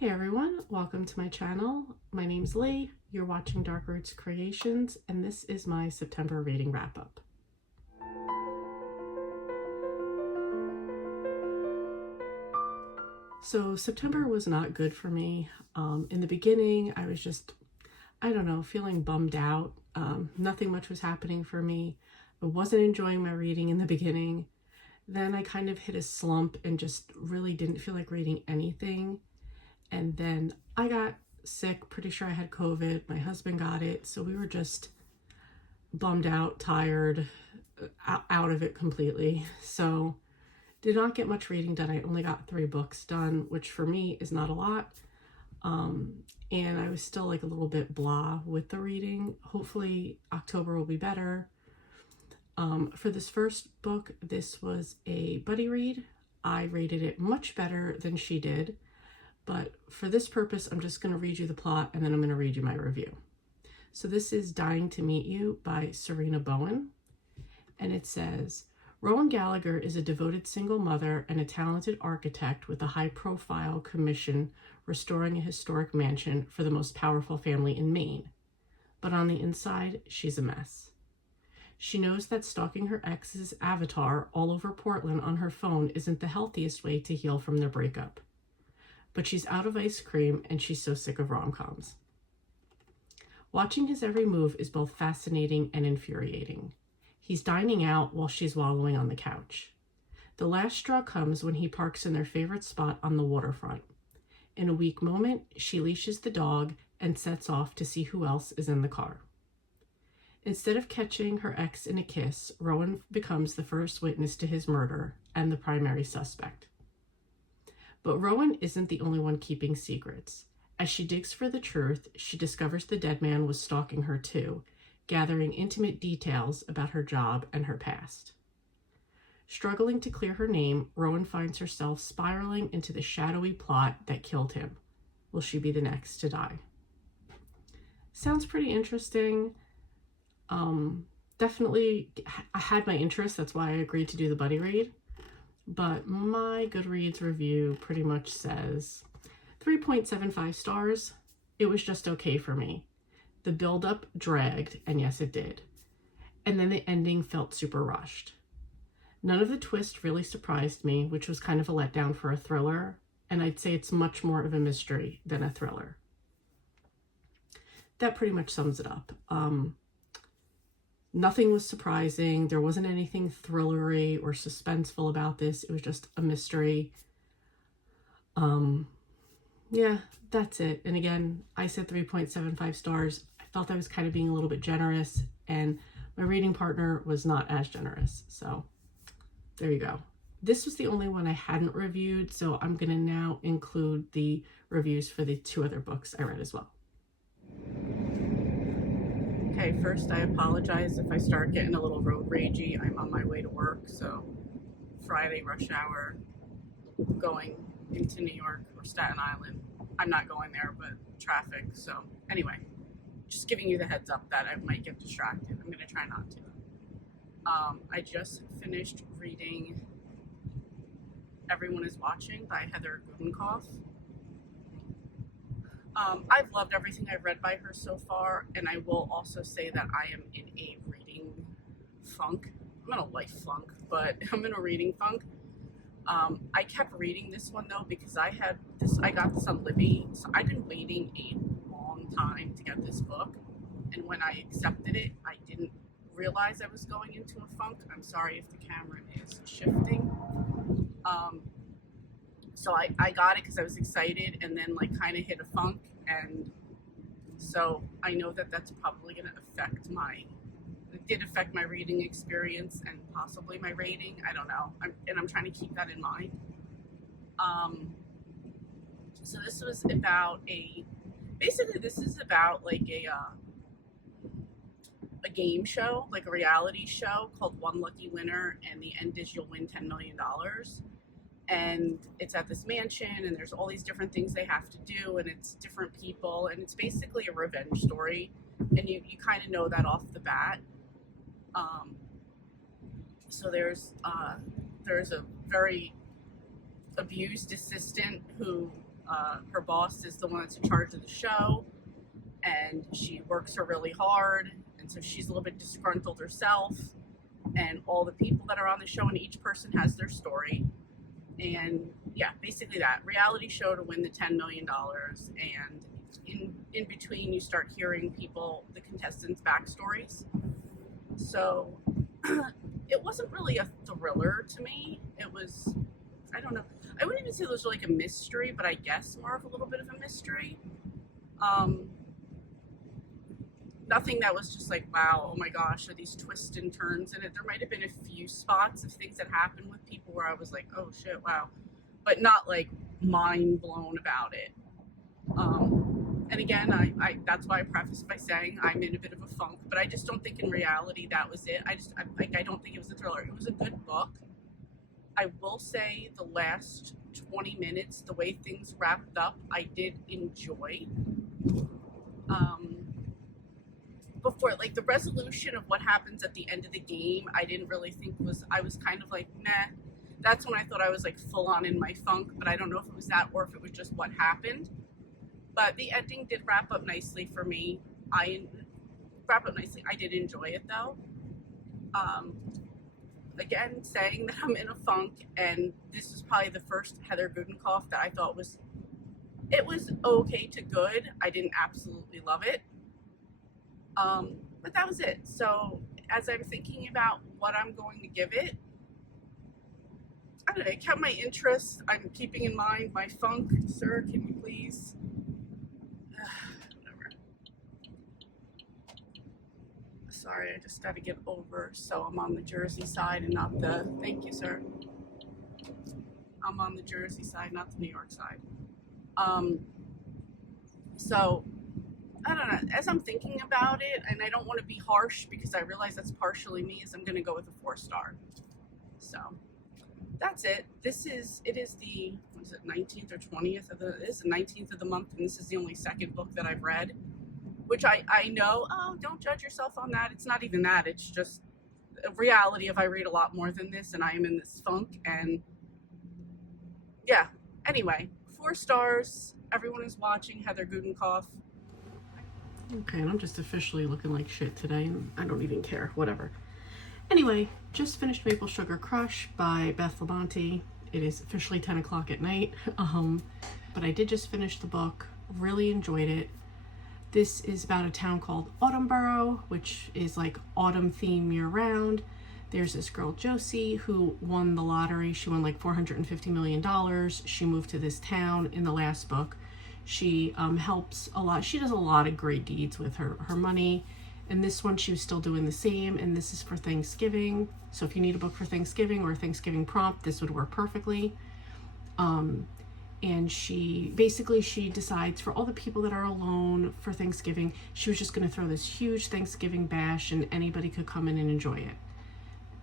Hey everyone, welcome to my channel. My name's Lee, you're watching Dark Roots Creations, and this is my September reading wrap-up. So September was not good for me. In the beginning, I was just, feeling bummed out. Nothing much was happening for me. I wasn't enjoying my reading in the beginning. Then I kind of hit a slump and just really didn't feel like reading anything. And then I got sick, pretty sure I had COVID. My husband got it. So we were just bummed out, tired, out of it completely. So did not get much reading done. I only got 3 books done, which for me is not a lot. And I was still like a little bit blah with the reading. Hopefully October will be better. For this first book, this was a buddy read. I rated it much better than she did. But for this purpose, I'm just going to read you the plot and then I'm going to read you my review. So this is Dying to Meet You by Serena Bowen. And it says, Rowan Gallagher is a devoted single mother and a talented architect with a high-profile commission restoring a historic mansion for the most powerful family in Maine. But on the inside, she's a mess. She knows that stalking her ex's avatar all over Portland on her phone isn't the healthiest way to heal from their breakup. But she's out of ice cream and she's so sick of rom-coms. Watching his every move is both fascinating and infuriating. He's dining out while she's wallowing on the couch. The last straw comes when he parks in their favorite spot on the waterfront. In a weak moment, she leashes the dog and sets off to see who else is in the car. Instead of catching her ex in a kiss, Rowan becomes the first witness to his murder and the primary suspect. But Rowan isn't the only one keeping secrets. As she digs for the truth, she discovers the dead man was stalking her too, gathering intimate details about her job and her past. Struggling to clear her name, Rowan finds herself spiraling into the shadowy plot that killed him. Will she be the next to die? Sounds pretty interesting. Definitely I had my interest, that's why I agreed to do the buddy read. But my Goodreads review pretty much says 3.75 stars. It was just okay for me. The build-up dragged, and yes, it did. And then the ending felt super rushed. None of the twists really surprised me, which was kind of a letdown for a thriller, and I'd say it's much more of a mystery than a thriller. That pretty much sums it up. Nothing was surprising. There wasn't anything thrillery or suspenseful about this. It was just a mystery. Yeah, that's it. And again, I said 3.75 stars. I felt I was kind of being a little bit generous, and my reading partner was not as generous. So there you go. This was the only one I hadn't reviewed, so I'm going to now include the reviews for the 2 other books I read as well. Okay, first I apologize if I start getting a little road ragey. I'm on my way to work, so Friday rush hour, going into New York or Staten Island. I'm not going there, but traffic. So anyway, just giving you the heads up that I might get distracted. I'm going to try not to. I just finished reading Everyone is Watching by Heather Gudenkoff. I've loved everything I've read by her so far, and I will also say that I am in a reading funk. I'm in a life funk, but I'm in a reading funk. I kept reading this one though because I got this on Libby, so I've been waiting a long time to get this book, and when I accepted it, I didn't realize I was going into a funk. I'm sorry if the camera is shifting. So I got it because I was excited, and then like kind of hit a funk, and so I know that that's probably going to affect it did affect my reading experience and possibly my rating. I don't know. I'm trying to keep that in mind. So this was about this is about like a game show, like a reality show called One Lucky Winner, and the end is you'll win $10 million. And it's at this mansion, and there's all these different things they have to do, and it's different people, and it's basically a revenge story, and you kind of know that off the bat. So there's a very abused assistant who her boss is the one that's in charge of the show, and she works her really hard, and so she's a little bit disgruntled herself, and all the people that are on the show, and each person has their story. And yeah, basically that reality show to win the $10 million. And in between, you start hearing the contestants' backstories. So it wasn't really a thriller to me. It was, I don't know, I wouldn't even say it was like a mystery, but I guess more of a little bit of a mystery. Nothing that was just like, wow, oh my gosh, are these twists and turns in it. There might have been a few spots of things that happened with people where I was like, oh shit, wow, but not like mind blown about it. And again, I that's why I prefaced by saying I'm in a bit of a funk, but I just don't think in reality that was it. I don't think it was a thriller. It was a good book. I will say the last 20 minutes, the way things wrapped up, I did enjoy. Before, like, the resolution of what happens at the end of the game, I didn't really think I was kind of like, meh. That's when I thought I was like full on in my funk, but I don't know if it was that or if it was just what happened. But the ending did wrap up nicely for me. I did enjoy it though. Again, saying that I'm in a funk, and this is probably the first Heather Gudenkauf that I thought was okay to good. I didn't absolutely love it. But that was it. So as I'm thinking about what I'm going to give it, I don't know, it kept my interest. I'm keeping in mind my funk. Sir, can you please? Whatever. Sorry, I just got to get over. So I'm on the Jersey side and not thank you, sir. I'm on the Jersey side, not the New York side. So I don't know, as I'm thinking about it, and I don't want to be harsh because I realize that's partially me, is I'm going to go with a 4-star. So that's it. It is the, what is it, 19th or 20th it is the 19th of the month, and this is the only second book that I've read, which I know, oh, don't judge yourself on that. It's not even that. It's just a reality of I read a lot more than this, and I am in this funk, and yeah. Anyway, 4 stars. Everyone is watching Heather Gudenkauf. Okay, and I'm just officially looking like shit today, and I don't even care, whatever. Anyway, just finished Maple Sugar Crush by Beth Lamonti. It is officially 10 o'clock at night, but I did just finish the book, really enjoyed it. This is about a town called Autumnboro, which is like autumn theme year-round. There's this girl, Josie, who won the lottery. She won like $450 million. She moved to this town in the last book. She helps a lot. She does a lot of great deeds with her money. And this one, she was still doing the same. And this is for Thanksgiving. So if you need a book for Thanksgiving or a Thanksgiving prompt, this would work perfectly. And she decides for all the people that are alone for Thanksgiving, she was just going to throw this huge Thanksgiving bash and anybody could come in and enjoy it.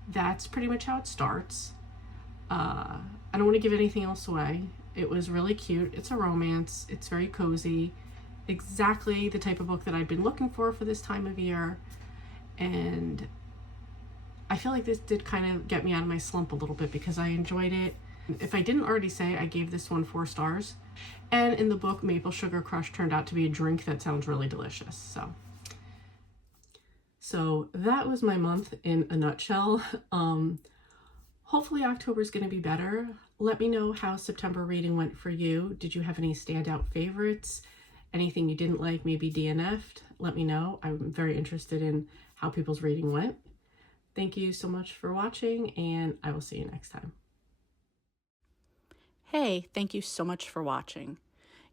That's pretty much how it starts. I don't want to give anything else away. It was really cute. It's a romance. It's very cozy. Exactly the type of book that I've been looking for this time of year. And I feel like this did kind of get me out of my slump a little bit because I enjoyed it. If I didn't already say, I gave this one 4 stars. And in the book, Maple Sugar Crush turned out to be a drink that sounds really delicious. So that was my month in a nutshell. Hopefully October is going to be better. Let me know how September reading went for you. Did you have any standout favorites? Anything you didn't like, maybe DNF'd? Let me know. I'm very interested in how people's reading went. Thank you so much for watching, and I will see you next time. Hey, thank you so much for watching.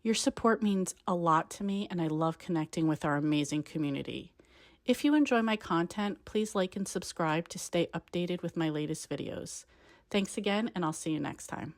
Your support means a lot to me, and I love connecting with our amazing community. If you enjoy my content, please like and subscribe to stay updated with my latest videos. Thanks again, and I'll see you next time.